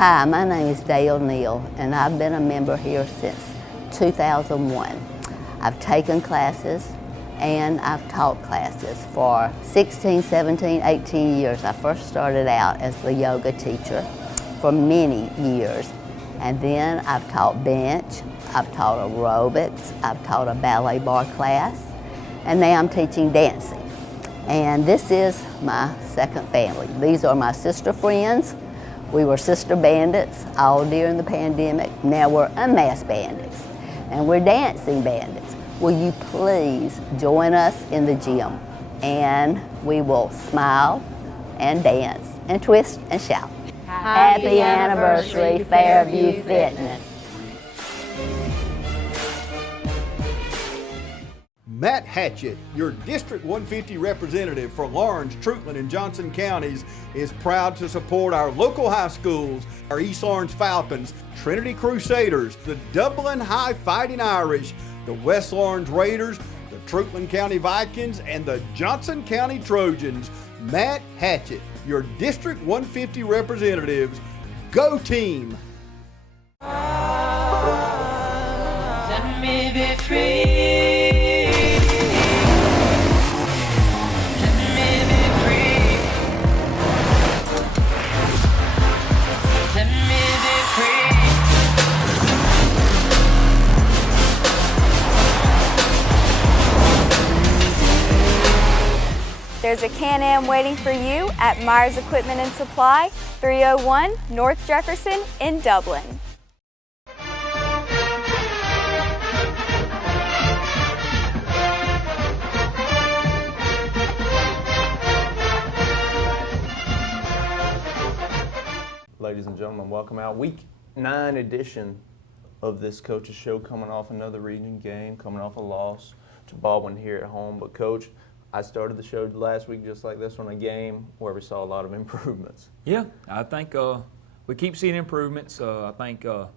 Hi, my name is Dale Neal, and I've been a member here since 2001. I've taken classes and I've taught classes for 16, 17, 18 years. I first started out as the yoga teacher for many years, and then I've taught bench, I've taught aerobics, I've taught a ballet bar class, and now I'm teaching dancing. And this is my second family. These are my sister friends. We were sister bandits all during the pandemic. Now we're unmasked bandits, and we're dancing bandits. Will you please join us in the gym, and we will smile and dance and twist and shout. Happy anniversary, Fairview Fitness. Matt Hatchett, your District 150 representative for Lawrence, Truitland, and Johnson counties, is proud to support our local high schools, our East Lawrence Falcons, Trinity Crusaders, the Dublin High Fighting Irish, the West Lawrence Raiders, the Truitland County Vikings, and the Johnson County Trojans. Matt Hatchett, your District 150 representatives. Go team! Let me be free. There's a Can-Am waiting for you at Myers Equipment and Supply, 301 North Jefferson in Dublin. Ladies and gentlemen, welcome out. Week 9 edition of this Coach's Show, coming off another region game, coming off a loss to Baldwin here at home. But Coach, I started the show last week just like this one, a game where we saw a lot of improvements. Yeah, I think we keep seeing improvements. I think we're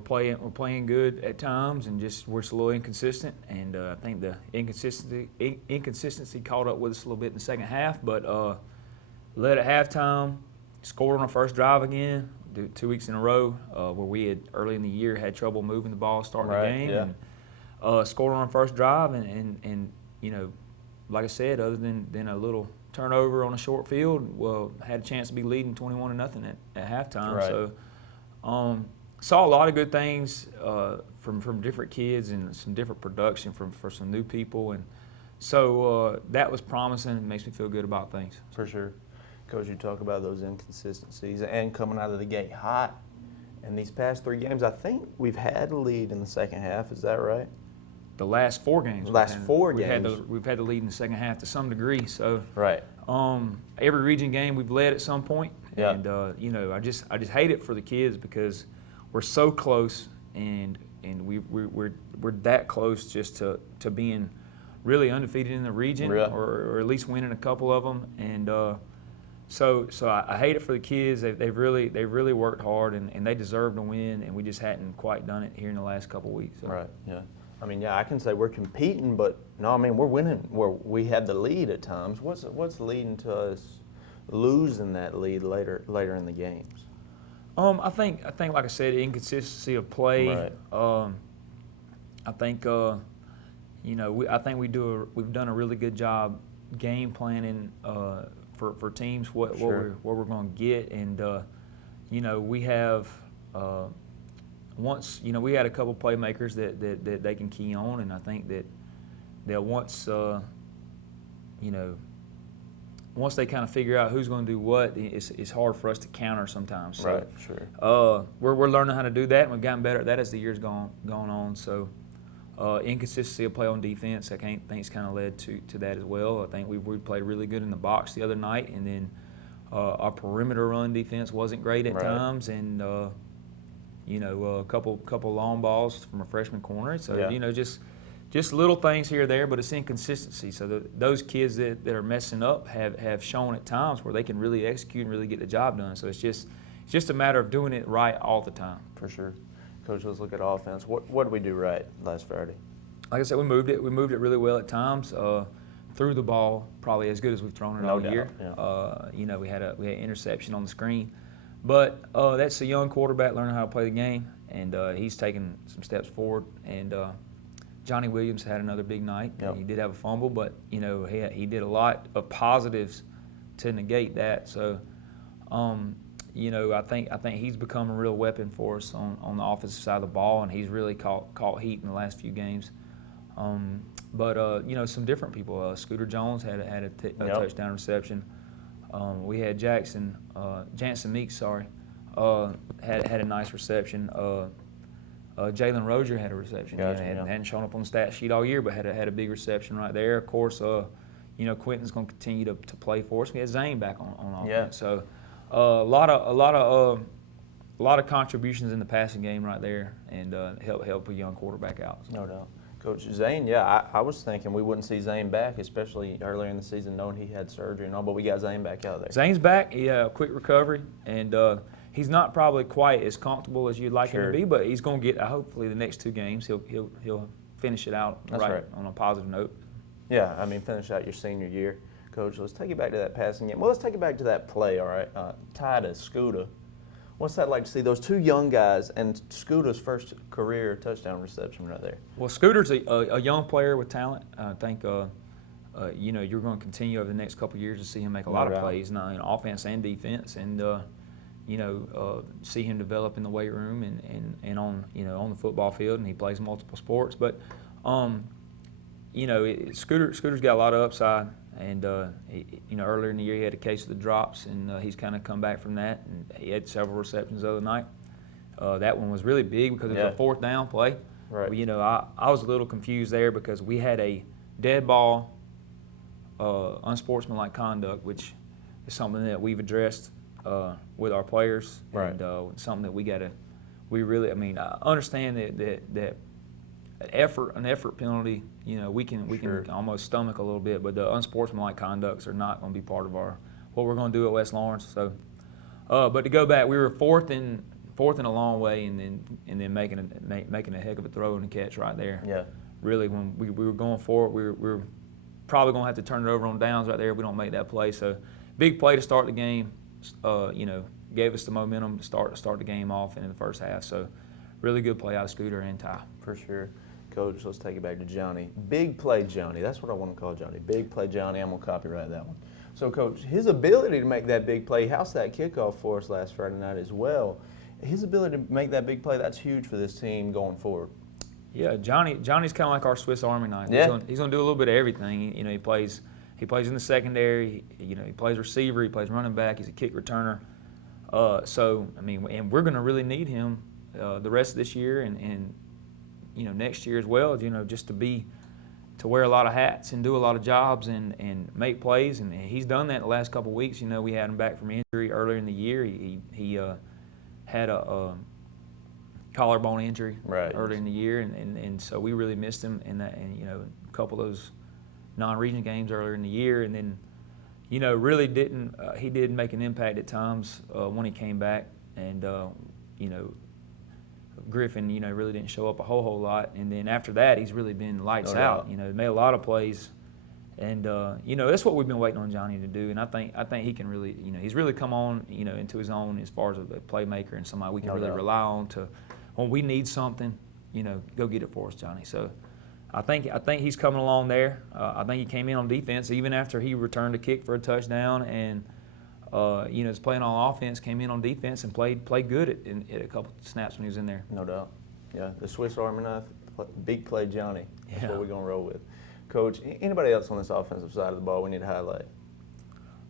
playing good at times, and we're just a little inconsistent. And I think the inconsistency caught up with us a little bit in the second half. But led at halftime, scored on our first drive again, 2 weeks in a row, where we had early in the year had trouble moving the ball, starting the game, yeah. And scored on our first drive, and like I said, other than a little turnover on a short field, well, had a chance to be leading 21-0 at halftime. Right. So saw a lot of good things from different kids and some different production for some new people, and so that was promising. It makes me feel good about things. For sure. Coach, you talk about those inconsistencies and coming out of the gate hot. In these past 3 games, I think we've had a lead in the second half. Is that right? The last 4 games. We've had the lead in the second half to some degree. So right. Every region game we've led at some point. Yeah. And I just hate it for the kids because we're so close, and we're that close just to being really undefeated in the region, Yeah. or at least winning a couple of them. And so I hate it for the kids. They've really worked hard, and they deserve to win, and we just hadn't quite done it here in the last couple of weeks. So. Right. Yeah. I mean, yeah, I can say we're competing, but no, I mean we're winning where we had the lead at times. What's leading to us losing that lead later in the games? I think like I said, inconsistency of play. Right. I think we've done a really good job game planning for teams what we're going to get, and we have. Once we had a couple playmakers that they can key on, and I think that once they kind of figure out who's going to do what, it's hard for us to counter sometimes. So, right, sure. We're learning how to do that, and we've gotten better at that as the years gone on. So inconsistency of play on defense, I think it's kind of led to that as well. I think we played really good in the box the other night, and then our perimeter run defense wasn't great at times, and a couple long balls from a freshman corner. So, yeah. Just little things here or there, but it's inconsistency. So those kids that are messing up have shown at times where they can really execute and really get the job done. So it's just a matter of doing it right all the time. For sure. Coach, let's look at offense. What did we do right last Friday? Like I said, we moved it really well at times. Threw the ball probably as good as we've thrown it all year. Yeah. We had an interception on the screen. But that's a young quarterback learning how to play the game, and he's taken some steps forward. And Johnny Williams had another big night. Yep. He did have a fumble, but he did a lot of positives to negate that. So, I think he's become a real weapon for us on the offensive side of the ball, and he's really caught heat in the last few games. But some different people. Scooter Jones had a touchdown reception. We had Jansen Meeks, had a nice reception. Jalen Rozier had a reception. Gotcha, Hadn't shown up on the stat sheet all year, but had a big reception right there. Of course, Quentin's going to continue to play for us. We had Zane back on offense. Yeah. So a lot of contributions in the passing game right there, and help a young quarterback out. No doubt. Coach Zane, I was thinking we wouldn't see Zane back, especially earlier in the season, knowing he had surgery and all, but we got Zane back out there. Zane's back. He had a quick recovery, and he's not probably quite as comfortable as you'd like him to be, but he's going to get, hopefully, the next 2 games, he'll finish it out right on a positive note. Yeah, I mean, finish out your senior year. Coach, let's take it back to that passing game. Well, let's take it back to that play, all right? Titus, Scooter. What's that like to see those 2 young guys and Scooter's first career touchdown reception right there? Well, Scooter's a young player with talent. I think you're going to continue over the next couple of years to see him make a lot of plays, not in offense and defense, and see him develop in the weight room and on the football field. And he plays multiple sports, but Scooter's got a lot of upside. And earlier in the year he had a case of the drops, and he's kind of come back from that. And he had several receptions the other night. That one was really big because it was a 4th down play. Right. But, I was a little confused there because we had a dead ball, unsportsmanlike conduct, which is something that we've addressed with our players, right. And something that I understand that an effort penalty, we can almost stomach a little bit, but the unsportsmanlike conducts are not going to be part of what we're going to do at West Lawrence. So, but to go back, we were fourth and a long way, and then making a heck of a throw and a catch right there. Yeah. Really, when we were going for it, we were probably going to have to turn it over on downs right there if we don't make that play. So, big play to start the game. Gave us the momentum to start the game off in the first half. So, really good play out of Scooter and Ty. For sure. Coach, let's take it back to Johnny. Big play Johnny. That's what I want to call Johnny. Big play Johnny. I'm going to copyright that one. So, Coach, his ability to make that big play, house that kickoff for us last Friday night as well. His ability to make that big play, that's huge for this team going forward. Yeah, Johnny's kind of like our Swiss Army knife. Yeah. He's going to do a little bit of everything. He plays in the secondary. He plays receiver. He plays running back. He's a kick returner. And we're going to really need him the rest of this year and next year as well. Just to wear a lot of hats and do a lot of jobs and make plays. And he's done that the last couple of weeks. We had him back from injury earlier in the year. He had a collarbone injury earlier in the year, and so we really missed him in that. And a couple of those non-region games earlier in the year, and then really didn't. He did make an impact at times when he came back, and Griffin, really didn't show up a whole lot. And then after that, he's really been lights out. Made a lot of plays, and that's what we've been waiting on Johnny to do. And I think he can really, he's really come on, into his own as far as a playmaker and somebody we can really rely on to, when we need something, go get it for us, Johnny. So I think he's coming along there. I think he came in on defense even after he returned a kick for a touchdown, and is playing on offense, came in on defense and played good at a couple snaps when he was in there. No doubt. Yeah, the Swiss Army knife, big play Johnny. That's what we're going to roll with. Coach, anybody else on this offensive side of the ball we need to highlight?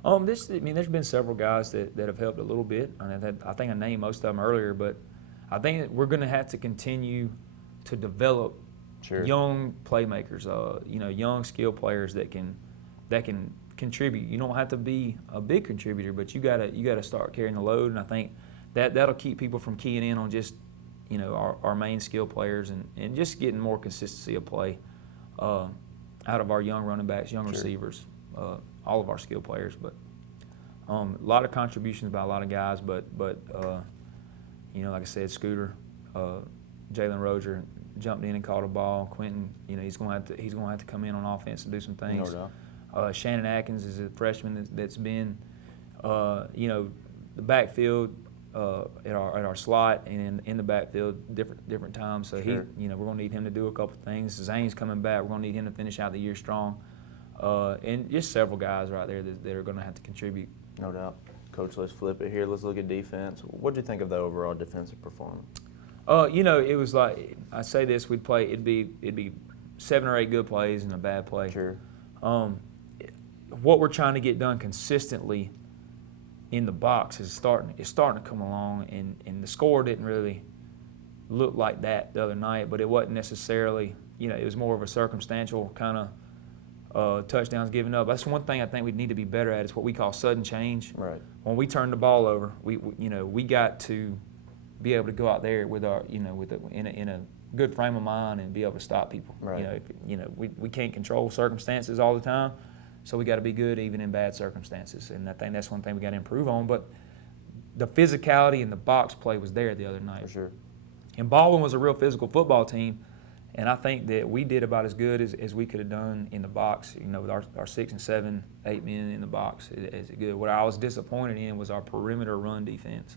There's been several guys that have helped a little bit. I think I named most of them earlier, but I think that we're going to have to continue to develop young playmakers, young skill players that can contribute. You don't have to be a big contributor, but you gotta start carrying the load. And I think that'll keep people from keying in on just our main skill players and just getting more consistency of play out of our young running backs, young receivers, all of our skill players. But a lot of contributions by a lot of guys. But like I said, Scooter, Jalen Rozier jumped in and caught a ball. Quentin, he's going to have to come in on offense and do some things. No doubt. Shannon Atkins is a freshman that's been, the backfield, at our slot and in the backfield different times. So Sure. we're going to need him to do a couple things. Zane's coming back. We're going to need him to finish out the year strong, and just several guys right there that are going to have to contribute. No doubt. Coach, let's flip it here. Let's look at defense. What did you think of the overall defensive performance? It was like I say this: it'd be 7 or 8 good plays and a bad play. Sure. What we're trying to get done consistently in the box is starting to come along, and the score didn't really look like that the other night, but it wasn't necessarily, it was more of a circumstantial kind of touchdowns given up. That's one thing I think we need to be better at is what we call sudden change. Right. When we turn the ball over, we got to be able to go out there with our, in a good frame of mind and be able to stop people. Right. We can't control circumstances all the time. So we got to be good even in bad circumstances, and I think that's one thing we got to improve on. But the physicality in the box play was there the other night. For sure. And Baldwin was a real physical football team, and I think that we did about as good as we could have done in the box. With our 6 and 7, 8 men in the box is good. What I was disappointed in was our perimeter run defense.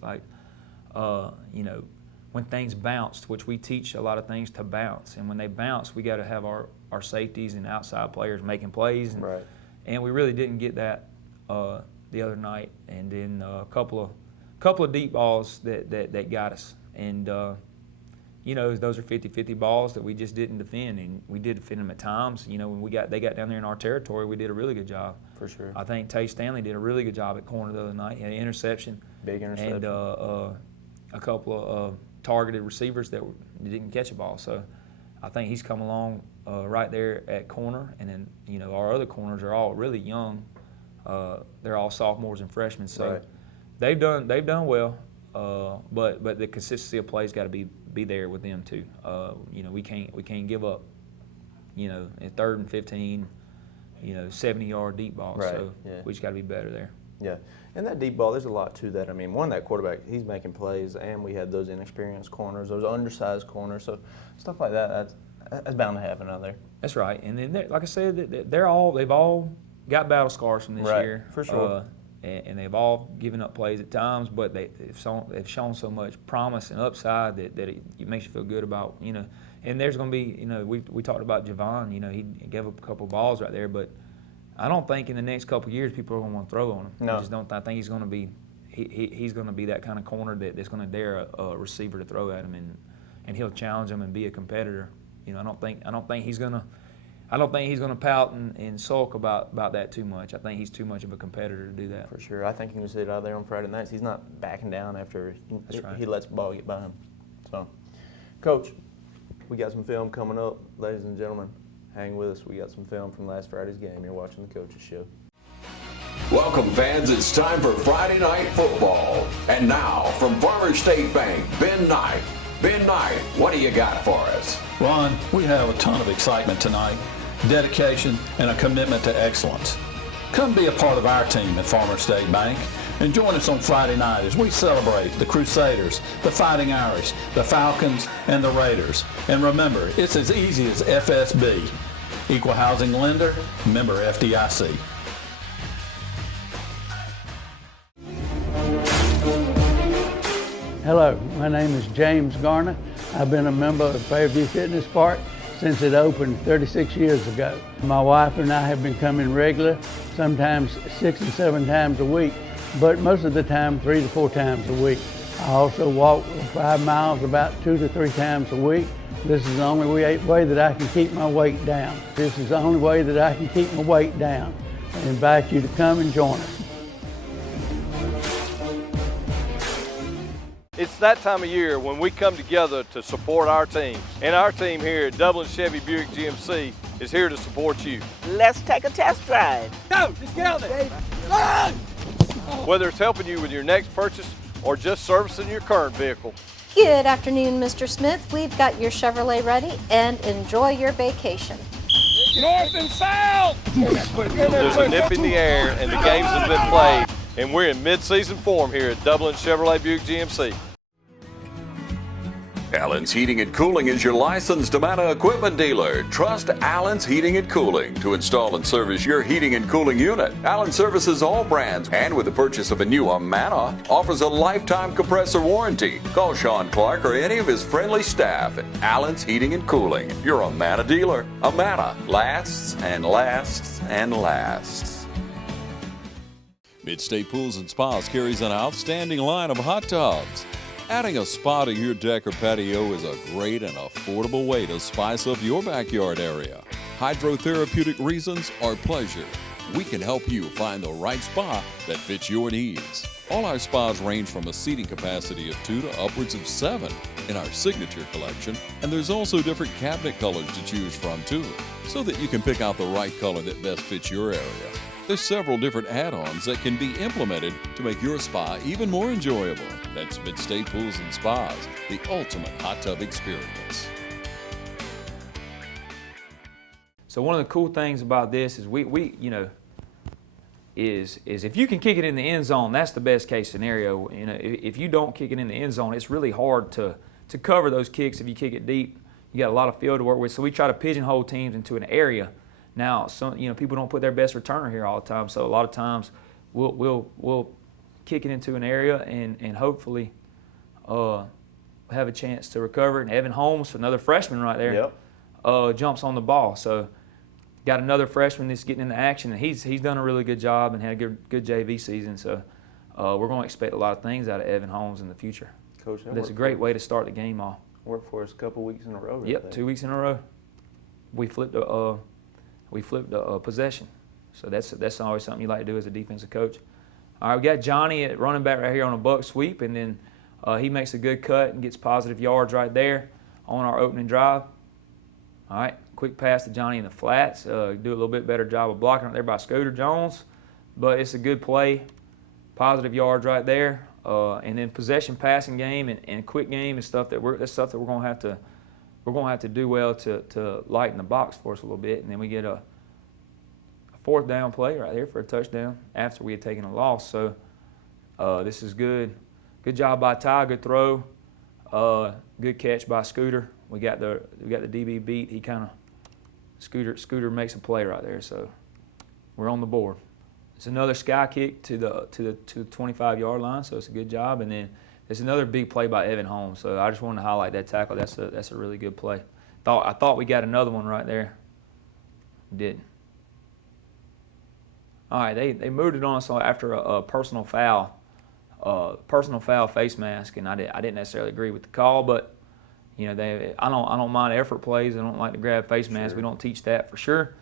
When things bounced, which we teach a lot of things to bounce, and when they bounce, we got to have our safeties and outside players making plays. Right. And we really didn't get that the other night. And then a couple of deep balls that got us. And those are 50-50 balls that we just didn't defend, and we did defend them at times. When they got down there in our territory, we did a really good job. For sure. I think Tay Stanley did a really good job at corner the other night. He had an interception. Big interception. And a couple of targeted receivers that didn't catch a ball. So I think he's come along right there at corner, and then our other corners are all really young. They're all sophomores and freshmen, so right. they've done well. But the consistency of plays got to be there with them too. We can't give up. At 3rd and 15, 70-yard deep ball. Right. So yeah. we just got to be better there. Yeah, and that deep ball, there's a lot to that. I mean, that quarterback, he's making plays, and we had those inexperienced corners, those undersized corners, so stuff like that's bound to happen out there. That's right, and then like I said, they've all got battle scars from this Right, year, for sure. And they've all given up plays at times, but they've shown so much promise and upside that it makes you feel good about And there's going to be we talked about Javon, he gave up a couple balls right there, but I don't think in the next couple of years people are going to want to throw on him. No. I just don't. I think he's going to be he's going to be that kind of corner that's going to dare a receiver to throw at him, and he'll challenge him and be a competitor. I don't think he's going to pout and sulk about that too much. I think he's too much of a competitor to do that. For sure. I think you can see it out there on Friday nights. He's not backing down after he lets the ball get by him. So, Coach, we got some film coming up. Ladies and gentlemen, hang with us. We got some film from last Friday's game. You're watching the Coaches Show. Welcome, fans. It's time for Friday Night Football. And now, from Farmers State Bank, Ben Knight. Ben Knight, what do you got for us? Ron, we have a ton of excitement tonight, dedication, and a commitment to excellence. Come be a part of our team at Farmers State Bank and join us on Friday night as we celebrate the Crusaders, the Fighting Irish, the Falcons, and the Raiders. And remember, it's as easy as FSB. Equal Housing Lender, member FDIC. Hello, my name is James Garner. I've been a member of Fairview Fitness Park since it opened 36 years ago. My wife and I have been coming regular, sometimes 6 and 7 times a week, but most of the time 3 to 4 times a week. I also walk 5 miles about 2 to 3 times a week. This is the only way that I can keep my weight down. This is the only way that I can keep my weight down. I invite you to come and join us. It's that time of year when we come together to support our teams. And our team here at Dublin Chevy Buick GMC is here to support you. Let's take a test drive. Go! Just get out there! Run! Whether it's helping you with your next purchase or just servicing your current vehicle. Good afternoon, Mr. Smith. We've got your Chevrolet ready, and enjoy your vacation. North and south! There's a nip in the air and the games have been played, and we're in mid-season form here at Dublin Chevrolet Buick GMC. Allen's Heating and Cooling is your licensed Amana equipment dealer. Trust Allen's Heating and Cooling to install and service your heating and cooling unit. Allen services all brands, and with the purchase of a new Amana, offers a lifetime compressor warranty. Call Sean Clark or any of his friendly staff at Allen's Heating and Cooling, your Amana dealer. Amana lasts and lasts and lasts. Midstate Pools and Spas carries an outstanding line of hot tubs. Adding a spa to your deck or patio is a great and affordable way to spice up your backyard area. Hydrotherapeutic reasons or pleasure, we can help you find the right spa that fits your needs. All our spas range from a seating capacity of 2 to upwards of 7 in our signature collection, and there's also different cabinet colors to choose from too, so that you can pick out the right color that best fits your area. There's several different add-ons that can be implemented to make your spa even more enjoyable. That's Midstate Pools and Spas, the ultimate hot tub experience. So one of the cool things about this is is if you can kick it in the end zone, that's the best case scenario. You know, if you don't kick it in the end zone, it's really hard to cover those kicks if you kick it deep. You got a lot of field to work with, so we try to pigeonhole teams into an area. Now, people don't put their best returner here all the time, so a lot of times we'll kick it into an area and hopefully have a chance to recover. And Evan Holmes, another freshman right there, jumps on the ball. So got another freshman that's getting into action, and he's done a really good job and had a good JV season. So we're going to expect a lot of things out of Evan Holmes in the future. Coach, that's a great way to start the game off. Worked for us a couple weeks in a row. Yep, 2 weeks in a row. We flipped a possession. So that's always something you like to do as a defensive coach. All right, we got Johnny at running back right here on a buck sweep, and then he makes a good cut and gets positive yards right there on our opening drive. All right, quick pass to Johnny in the flats. Do a little bit better job of blocking it there by Scooter Jones, but it's a good play. Positive yards right there, and then possession passing game and quick game is stuff that we're going to have to do well to lighten the box for us a little bit, and then we get a fourth down play right here for a touchdown after we had taken a loss. So this is good. Good job by Ty. Good throw. Good catch by Scooter. We got the DB beat. He kind of Scooter makes a play right there. So we're on the board. It's another sky kick to the 25-yard line. So it's a good job. And then there's another big play by Evan Holmes. So I just wanted to highlight that tackle. That's a really good play. I thought we got another one right there. Didn't. All right, they moved it on us after a personal foul face mask, and I didn't necessarily agree with the call, but I don't mind effort plays. I don't like to grab face masks. We don't teach that for sure,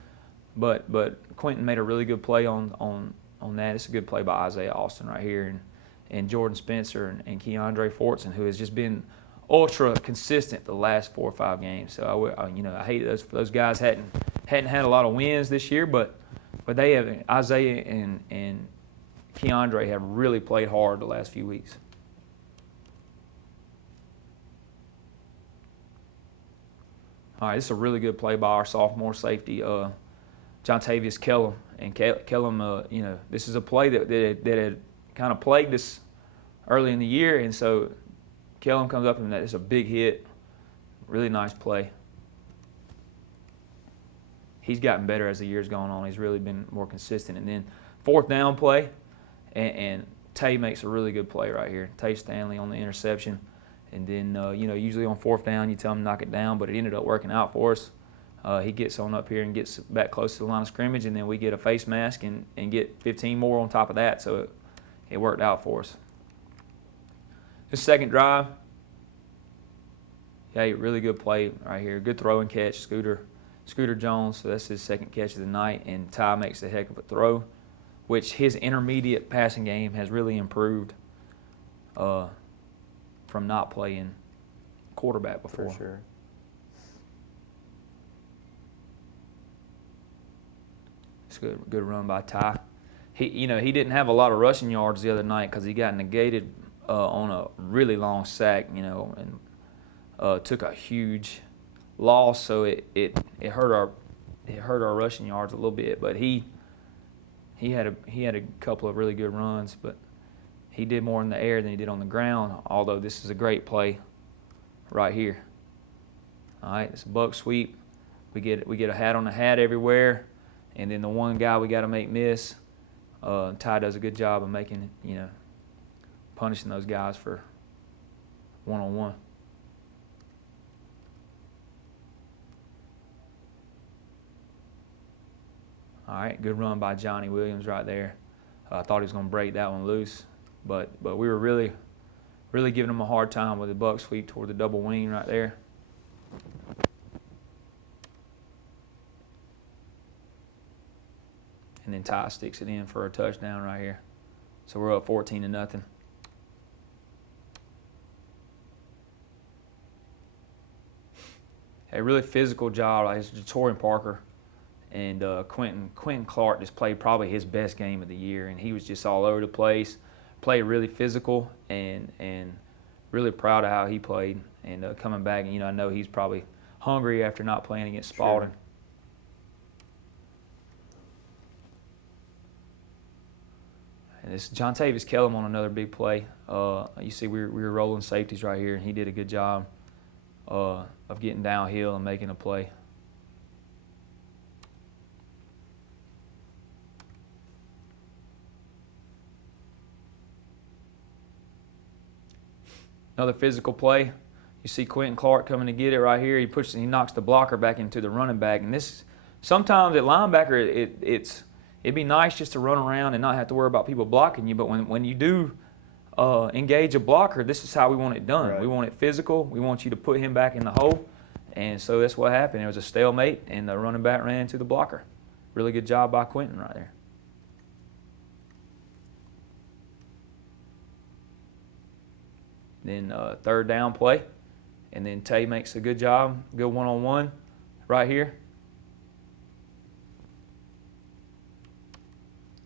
but Quentin made a really good play on that. It's a good play by Isaiah Austin right here, and Jordan Spencer and Keandre Fortson, who has just been ultra consistent the last 4 or 5 games. So I hate those guys hadn't had a lot of wins this year, but they have. Isaiah and Keandre have really played hard the last few weeks. All right, this is a really good play by our sophomore safety, Jontavius Kellum. And Kellum, this is a play that had kind of plagued us early in the year, and so Kellum comes up and it's a big hit. Really nice play. He's gotten better as the year's gone on. He's really been more consistent. And then fourth down play, and Tay makes a really good play right here. Tay Stanley on the interception. And then, usually on fourth down you tell him to knock it down, but it ended up working out for us. He gets on up here and gets back close to the line of scrimmage, and then we get a face mask and get 15 more on top of that, so it worked out for us. This second drive, really good play right here. Good throw and catch, Scooter Jones, so that's his second catch of the night, and Ty makes a heck of a throw, which his intermediate passing game has really improved from not playing quarterback before. For sure. It's a good run by Ty. He didn't have a lot of rushing yards the other night because he got negated on a really long sack, and took a huge loss, so it hurt our rushing yards a little bit. But he had a couple of really good runs, but he did more in the air than he did on the ground. Although this is a great play right here. All right, it's a buck sweep. We get a hat on the hat everywhere, and then the one guy we got to make miss. Ty does a good job of making, punishing those guys for one-on-one. All right, good run by Johnny Williams right there. I thought he was going to break that one loose, but we were really giving him a hard time with the buck sweep toward the double wing right there. And then Ty sticks it in for a touchdown right here. So we're up 14-0. A really physical job. It's Jatorian Parker and Quentin Clark just played probably his best game of the year, and he was just all over the place. Played really physical and really proud of how he played and coming back. And I know he's probably hungry after not playing against Spalding. Sure. And this John Tavis Kellum on another big play. You see we were rolling safeties right here, and he did a good job of getting downhill and making a play. Another physical play. You see Quentin Clark coming to get it right here. He knocks the blocker back into the running back. And this, sometimes at linebacker, it'd be nice just to run around and not have to worry about people blocking you. But when you do engage a blocker, this is how we want it done. Right. We want it physical. We want you to put him back in the hole. And so that's what happened. There was a stalemate, and the running back ran into the blocker. Really good job by Quentin right there. Then third down play, and then Tay makes a good job, good one-on-one right here.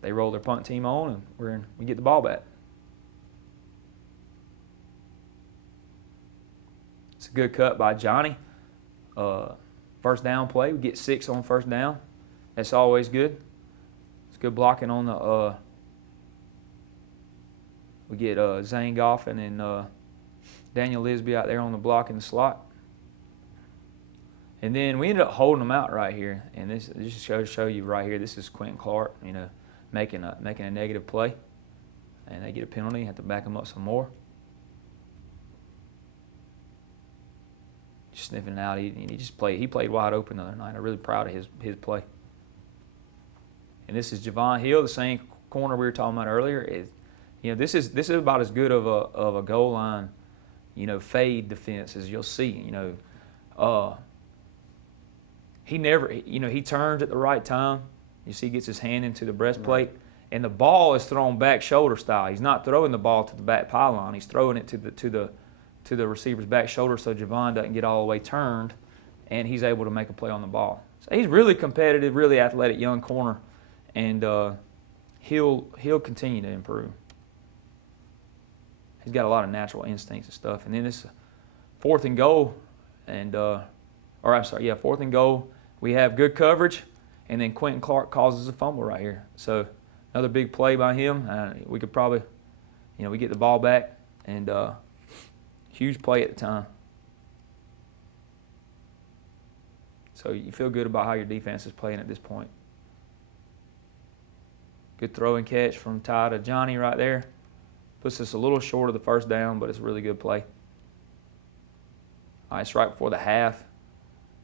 They roll their punt team on, and we get the ball back. It's a good cut by Johnny. First down play, we get 6 on first down. That's always good. It's good blocking on the. We get Zane Goffin and Daniel Lisby out there on the block in the slot. And then we ended up holding them out right here. And this just show you right here, this is Quentin Clark, making a negative play. And they get a penalty, have to back them up some more. Just sniffing it out. He played wide open the other night. I'm really proud of his play. And this is Javon Hill, the same corner we were talking about earlier. This is about as good of a goal line fade defense as you'll see. He turns at the right time. You see, he gets his hand into the breastplate, and the ball is thrown back shoulder style. He's not throwing the ball to the back pylon. He's throwing it to the receiver's back shoulder so Javon doesn't get all the way turned, and he's able to make a play on the ball. So he's really competitive, really athletic young corner, and he'll continue to improve. He's got a lot of natural instincts and stuff. And then this 4th and goal, fourth and goal. We have good coverage, and then Quentin Clark causes a fumble right here. So another big play by him. We could probably, we get the ball back, and huge play at the time. So you feel good about how your defense is playing at this point. Good throw and catch from Ty to Johnny right there. Puts us a little short of the first down, but it's a really good play. All right, it's right before the half.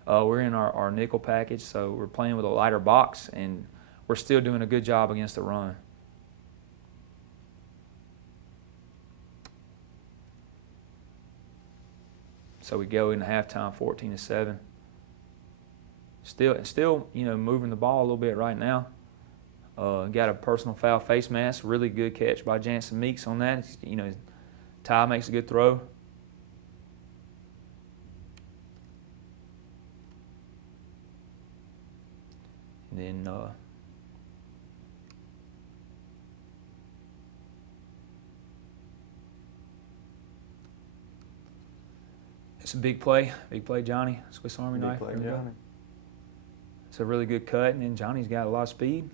We're in our nickel package, so we're playing with a lighter box, and we're still doing a good job against the run. So we go into halftime 14-7. Still, moving the ball a little bit right now. Got a personal foul face mask. Really good catch by Jansen Meeks on that. Ty makes a good throw. And then it's a big play, Johnny. Swiss Army knife. Big play, Johnny. It's a really good cut, and then Johnny's got a lot of speed.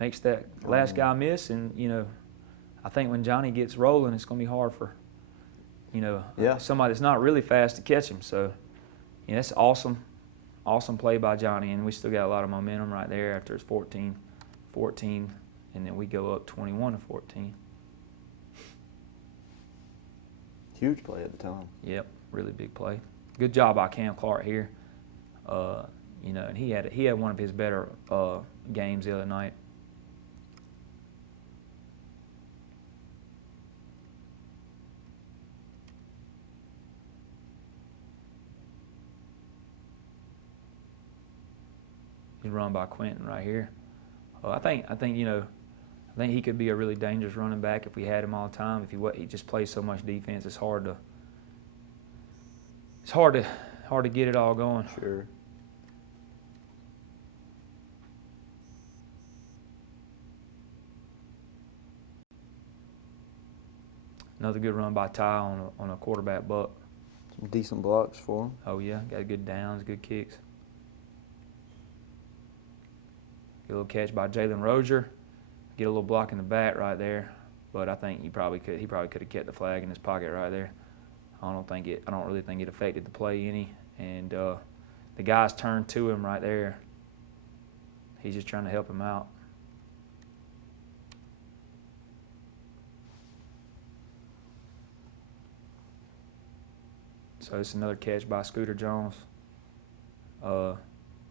Makes that last guy miss, and I think when Johnny gets rolling, it's going to be hard for somebody that's not really fast to catch him. So, that's awesome play by Johnny, and we still got a lot of momentum right there after it's 14, and then we go up 21-14. Huge play at the time. Yep, really big play. Good job by Cam Clark here. And he had one of his better games the other night. He's run by Quentin right here. I think he could be a really dangerous running back if we had him all the time. If he just plays so much defense, it's hard to get it all going. Sure. Another good run by Ty on a quarterback buck. Some decent blocks for him. Oh yeah, got good downs, good kicks. Get a little catch by Jalen Rozier. Get a little block in the back right there, but I think he probably could have kept the flag in his pocket right there. I don't really think it affected the play any, and the guys turned to him right there. He's just trying to help him out. So it's another catch by Scooter Jones.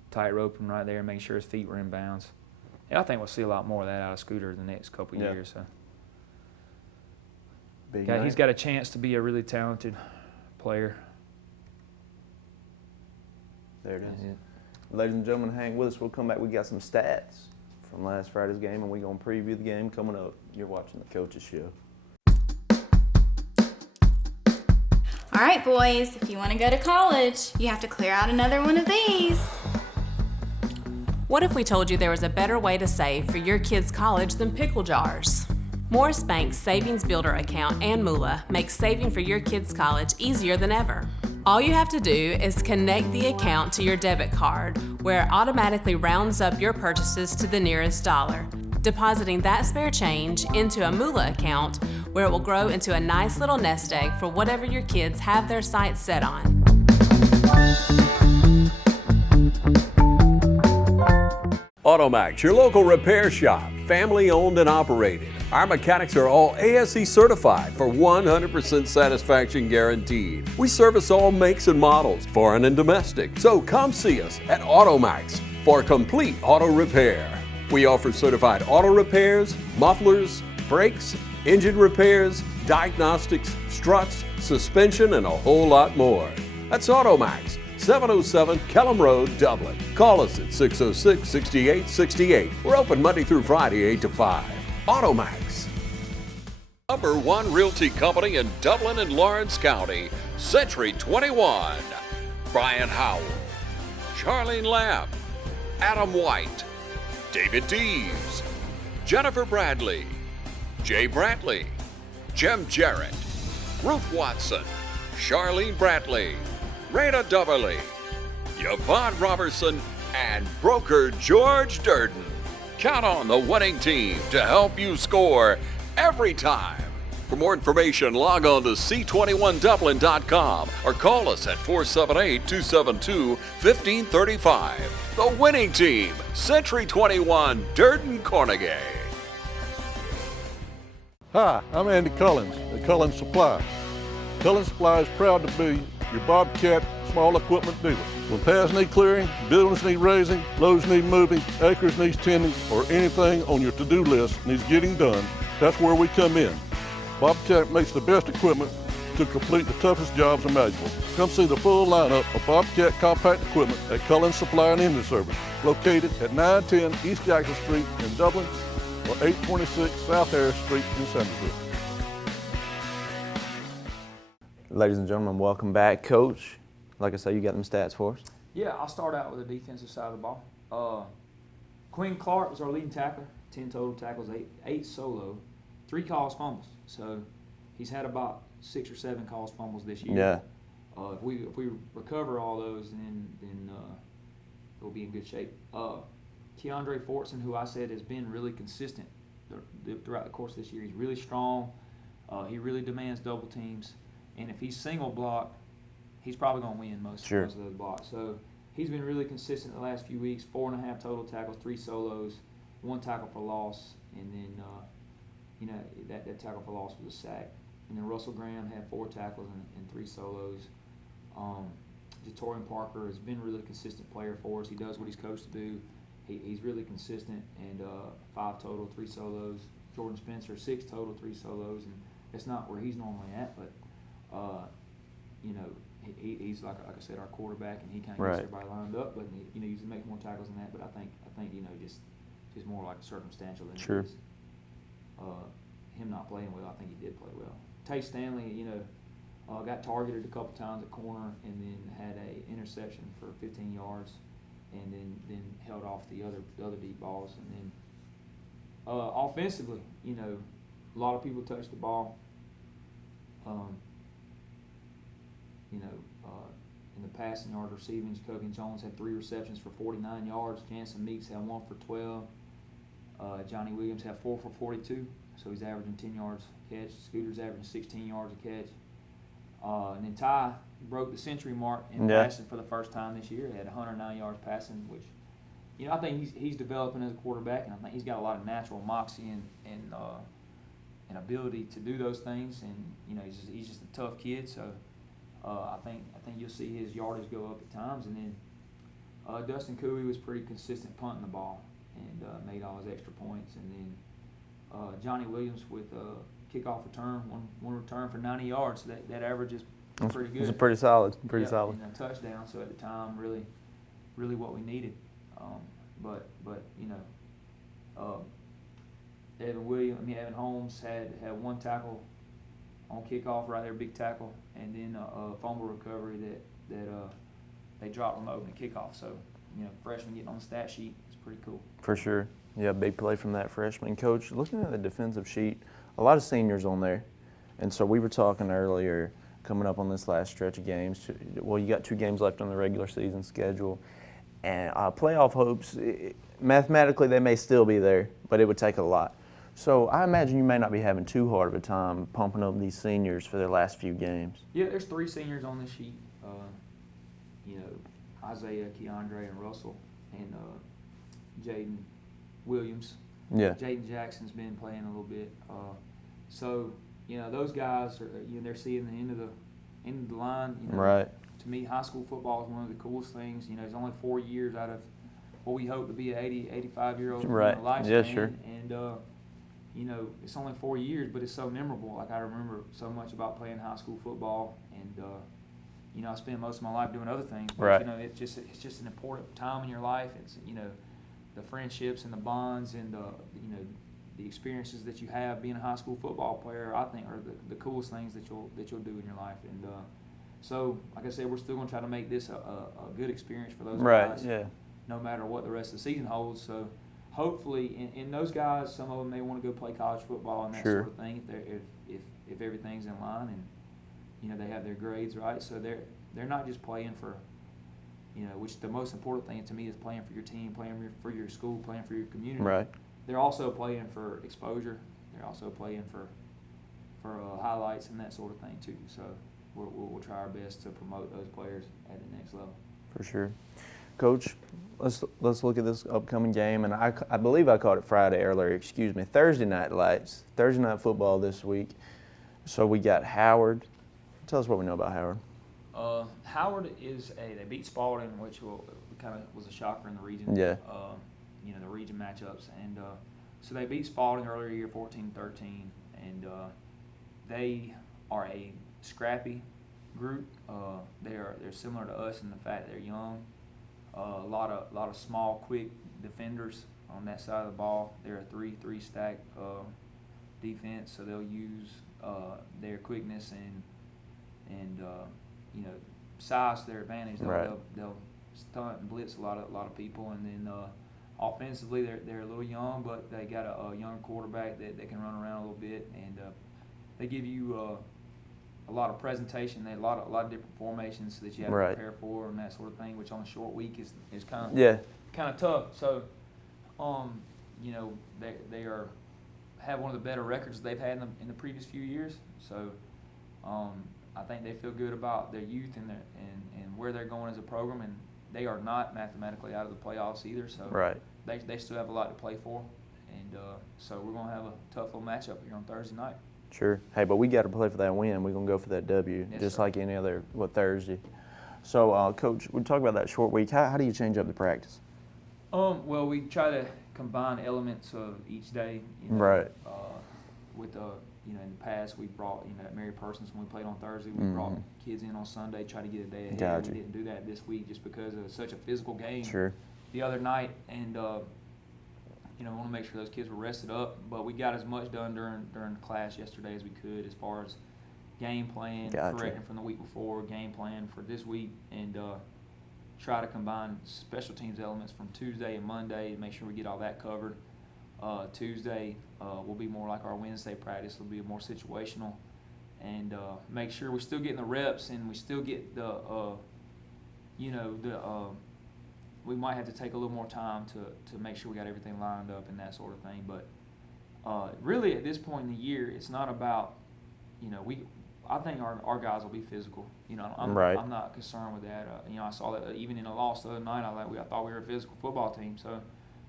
Tightrope him right there, making sure his feet were in bounds. Yeah, I think we'll see a lot more of that out of Scooter the next couple years. So. He's got a chance to be a really talented player. There it is. Yeah. Ladies and gentlemen, hang with us. We'll come back. We got some stats from last Friday's game, and we're going to preview the game coming up. You're watching the Coaches Show. All right, boys, if you want to go to college, you have to clear out another one of these. What if we told you there was a better way to save for your kids' college than pickle jars? Morris Bank's Savings Builder account and Moolah makes saving for your kids' college easier than ever. All you have to do is connect the account to your debit card, where it automatically rounds up your purchases to the nearest dollar, depositing that spare change into a Moolah account where it will grow into a nice little nest egg for whatever your kids have their sights set on. Automax, your local repair shop, family owned and operated. Our mechanics are all ASE certified for 100% satisfaction guaranteed. We service all makes and models, foreign and domestic. So come see us at Automax for complete auto repair. We offer certified auto repairs, mufflers, brakes, engine repairs, diagnostics, struts, suspension, and a whole lot more. That's Automax, 707 Kellam Road, Dublin. Call us at 606-6868. We're open Monday through Friday, 8 to 5. Automax. #1 realty company in Dublin and Lawrence County, Century 21. Brian Howell, Charlene Lamb, Adam White, David Deves, Jennifer Bradley, Jay Brantley, Jim Jarrett, Ruth Watson, Charlene Brantley, Raina Dubberly, Yvonne Robertson, and broker George Durden. Count on the winning team to help you score every time. For more information, log on to c21dublin.com or call us at 478-272-1535. The winning team, Century 21, Durden Carnegie. Hi, I'm Andy Cullins at Cullins Supply. Cullins Supply is proud to be your Bobcat small equipment dealer. When paths need clearing, buildings need raising, loads need moving, acres needs tending, or anything on your to-do list needs getting done, that's where we come in. Bobcat makes the best equipment to complete the toughest jobs imaginable. Come see the full lineup of Bobcat compact equipment at Cullins Supply and Engine Service, located at 910 East Jackson Street in Dublin or 826 South Harris Street in Sandersville. Ladies and gentlemen, welcome back. Coach, like I say, you got them stats for us? Yeah, I'll start out with the defensive side of the ball. Quinn Clark was our leading tackler, 10 total tackles, 8 solo, 3 caused fumbles. So he's had about 6 or 7 caused fumbles this year. Yeah. If we recover all those, then we'll be in good shape. Keandre Fortson, who I said has been really consistent throughout the course of this year, he's really strong. He really demands double teams, and if he's single block, he's probably going to win most of those blocks. So he's been really consistent the last few weeks. 4.5 total tackles, 3 solos, 1 tackle for loss, and then that tackle for loss was a sack. And then Russell Graham had 4 tackles and 3 solos. Jatorian Parker has been a really consistent player for us. He does what he's coached to do. He's really consistent, and 5 total, 3 solos. Jordan Spencer, 6 total, 3 solos, and that's not where he's normally at, but he's like I said, our quarterback, and he kind of gets everybody lined up. But he makes more tackles than that. But I think just more like circumstantial than it is. Him not playing well. I think he did play well. Tay Stanley, got targeted a couple times at corner, and then had a interception for 15 yards, and then held off the other deep balls. And then offensively, a lot of people touched the ball. In the passing yard receiving, Jacobian Jones had 3 receptions for 49 yards. Jansen Meeks had 1 for 12. Johnny Williams had 4 for 42, so he's averaging 10 yards a catch. Scooter's averaging 16 yards a catch. And then Ty broke the century mark in passing for the first time this year. He had 109 yards passing, which, I think he's developing as a quarterback, and I think he's got a lot of natural moxie and ability to do those things. And he's just a tough kid. So I think you'll see his yardage go up at times. And then Dustin Cooey was pretty consistent punting the ball and made all his extra points. And then Johnny Williams with kickoff return, one return for 90 yards. So that average is pretty good. It's pretty solid. And a touchdown. So at the time, really what we needed. Evan Holmes had 1 tackle on kickoff right there, big tackle, and then a fumble recovery that they dropped remote in the kickoff. So freshman getting on the stat sheet is pretty cool. For sure. Yeah, big play from that freshman. Coach, looking at the defensive sheet, a lot of seniors on there. And so we were talking earlier, coming up on this last stretch of games. Well, you got 2 games left on the regular season schedule. And playoff hopes, mathematically they may still be there, but it would take a lot. So I imagine you may not be having too hard of a time pumping up these seniors for their last few games. Yeah, there's 3 seniors on this sheet. Isaiah, Keandre, and Russell, and Jaden Williams. Yeah. Jaden Jackson's been playing a little bit. So those guys are they're seeing the end of the line. Right. To me, high school football is one of the coolest things. There's only 4 years out of what we hope to be an 80, 85-year-old lifespan. Yeah, sure. And it's only 4 years, but it's so memorable. Like, I remember so much about playing high school football, and I spend most of my life doing other things. But, right. It's just an important time in your life. It's the friendships and the bonds and the experiences that you have being a high school football player, I think, are the coolest things that you'll do in your life. And so, like I said, we're still going to try to make this a good experience for those guys. Yeah. No matter what the rest of the season holds. So hopefully, and those guys, some of them may want to go play college football and that sort of thing if everything's in line and they have their grades right. So they're not just playing for which the most important thing to me is playing for your team, playing for your school, playing for your community. Right. They're also playing for exposure. They're also playing for highlights and that sort of thing too. So we'll try our best to promote those players at the next level. For sure. Coach, let's look at this upcoming game, and I believe I caught it Friday earlier. Excuse me. Thursday night lights. Thursday night football this week. So we got Howard. Tell us what we know about Howard. Howard they beat Spalding, which kind of was a shocker in the region. Yeah. The region matchups, and so they beat Spalding earlier year 14-13, and they are a scrappy group. They're similar to us in the fact they're young. A lot of small, quick defenders on that side of the ball. They're a 3-3 stack defense, so they'll use their quickness and size to their advantage. They'll stunt and blitz a lot of people, and then offensively they're a little young, but they got a young quarterback that can run around a little bit, and they give you a lot of presentation. They a lot of different formations that you have to prepare for and that sort of thing, which on a short week is kind of tough. So, they have one of the better records they've had in the previous few years. So, I think they feel good about their youth and where they're going as a program, and they are not mathematically out of the playoffs either. So right. They still have a lot to play for, and so we're going to have a tough little matchup here on Thursday night. Sure. Hey, but we got to play for that win. We're going to go for that W, Yes, just sir. like any other Thursday. So, Coach, we talk about that short week. How do you change up the practice? Well, we try to combine elements of each day. Right. With in the past we brought at Mary Persons when we played on Thursday. We brought kids in on Sunday, try to get a day ahead. Gotcha. We didn't do that this week just because of such a physical game. Sure. The other night, and we want to make sure those kids were rested up. But we got as much done during class yesterday as we could, as far as game plan, Gotcha. correcting from the week before, game plan for this week, and try to combine special teams elements from Tuesday and Monday and make sure we get all that covered. Tuesday will be more like our Wednesday practice. It'll be more situational, and make sure we're still getting the reps and we still get we might have to take a little more time to make sure we got everything lined up and that sort of thing. But really at this point in the year, it's not about, I think our guys will be physical. I'm not concerned with that. I saw that even in a loss the other night. I thought we were a physical football team. So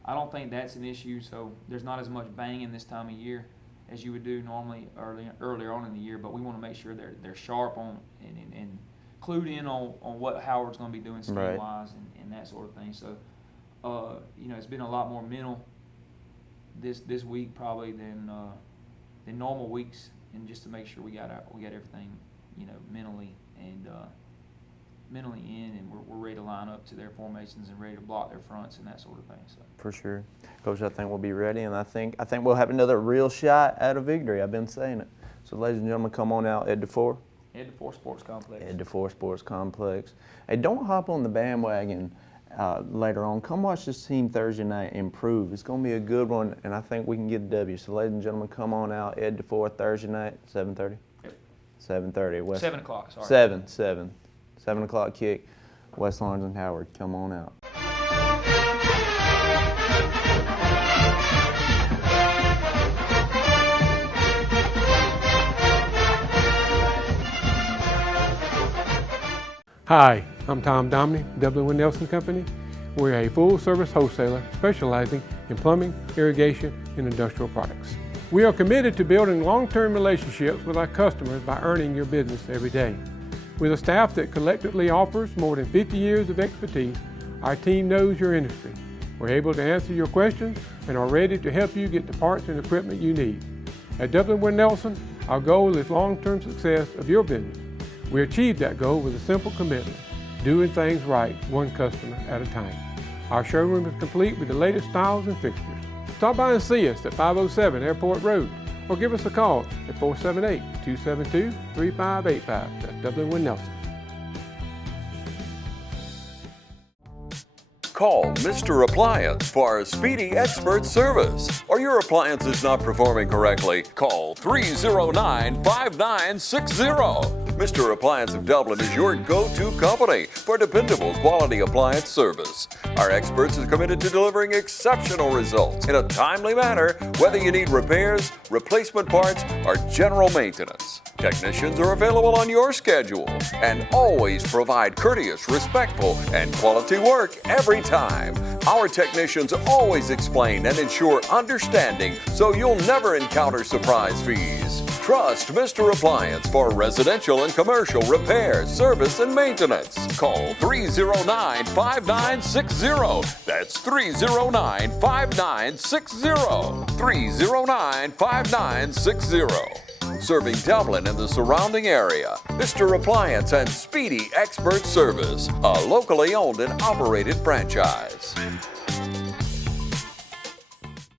I don't think that's an issue. So there's not as much banging this time of year as you would do normally earlier on in the year. But we want to make sure they're sharp on and clued in on what Howard's going to be doing scheme-wise and that sort of thing. So it's been a lot more mental this week probably than normal weeks, and just to make sure we got everything mentally in, and we're ready to line up to their formations and ready to block their fronts and that sort of thing. So For sure. Coach, I think we'll be ready, and I think we'll have another real shot at a victory. I've been saying it. So ladies and gentlemen, come on out, Ed DeFore. Ed DeFore Sports Complex. Ed DeFore Sports Complex. Hey, don't hop on the bandwagon later on. Come watch this team Thursday night improve. It's going to be a good one, and I think we can get a W. So ladies and gentlemen, come on out, Ed DeFore, Thursday night, 7:30? Yep. 7:30. West. 7 o'clock, sorry. 7 o'clock kick. West Lawrence and Howard, come on out. Hi, I'm Tom Domney, W. Nelson Company. We're a full-service wholesaler specializing in plumbing, irrigation, and industrial products. We are committed to building long-term relationships with our customers by earning your business every day. With a staff that collectively offers more than 50 years of expertise, our team knows your industry. We're able to answer your questions and are ready to help you get the parts and equipment you need. At W. Nelson, our goal is long-term success of your business. We achieve that goal with a simple commitment, doing things right, one customer at a time. Our showroom is complete with the latest styles and fixtures. Stop by and see us at 507 Airport Road, or give us a call at 478-272-3585. That's W. Nelson. Call Mr. Appliance for speedy expert service. Or your appliance is not performing correctly, call 309-5960. Mr. Appliance of Dublin is your go-to company for dependable quality appliance service. Our experts are committed to delivering exceptional results in a timely manner, whether you need repairs, replacement parts, or general maintenance. Technicians are available on your schedule and always provide courteous, respectful, and quality work every time. Our technicians always explain and ensure understanding so you'll never encounter surprise fees. Trust Mr. Appliance for residential and commercial repair, service, and maintenance. Call 309-5960. That's 309-5960. 309-5960. Serving Dublin and the surrounding area. Mr. Appliance and Speedy Expert Service, a locally owned and operated franchise.